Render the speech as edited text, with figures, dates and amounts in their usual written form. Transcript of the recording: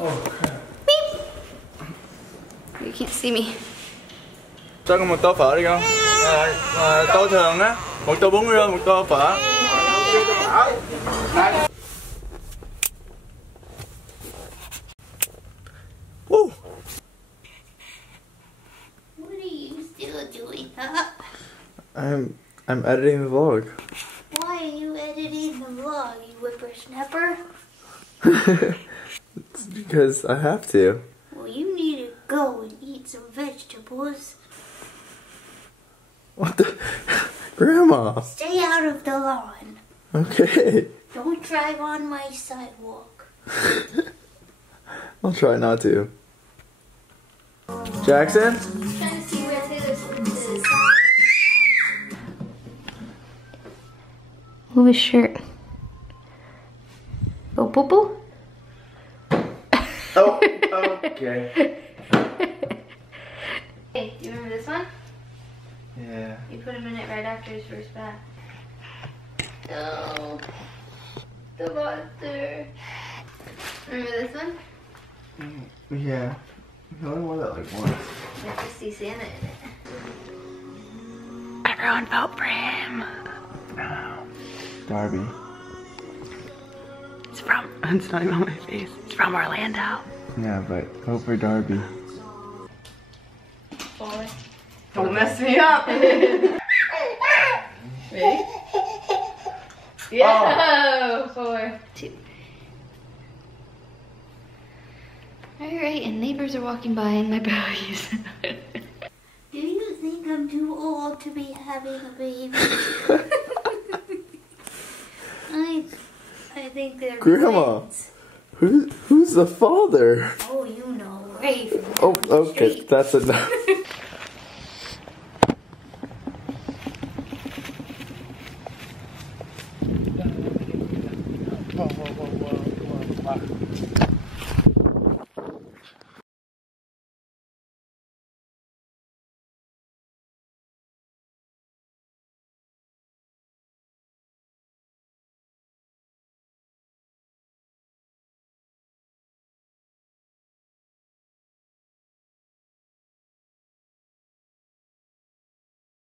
Oh crap. Beep. You can't see me. Cho con một tô phở đi con. Tô thường á, một tô bún riêu, một tô phở. Woo. What are you still doing up? I'm editing the vlog. Why are you editing the vlog, you whippersnapper? It's because I have to. Well, you need to go and eat some vegetables. What the? Grandma! Stay out of the lawn. Okay. Don't drive on my sidewalk. I'll try not to. Jackson? I'm trying to see where Taylor Swift is. Move his shirt. Go boo boo. Oh, okay. Hey, do you remember this one? Yeah. You put him in it right after his first bath. No. The monster. Remember this one? Yeah. I only wore that like once. You have to see Santa in it. Everyone vote for him. Darby. It's not even on my face. It's from Orlando. Yeah, but vote for Darby. Forward. Don't mess me up. Ready? Yeah. 4, 2. Alright, and neighbors are walking by in my bellies. Do you think I'm too old to be having a baby? I think they're Grandma. twins. Who's the father? Oh, you know, right from Oh, down the okay, street. that's enough.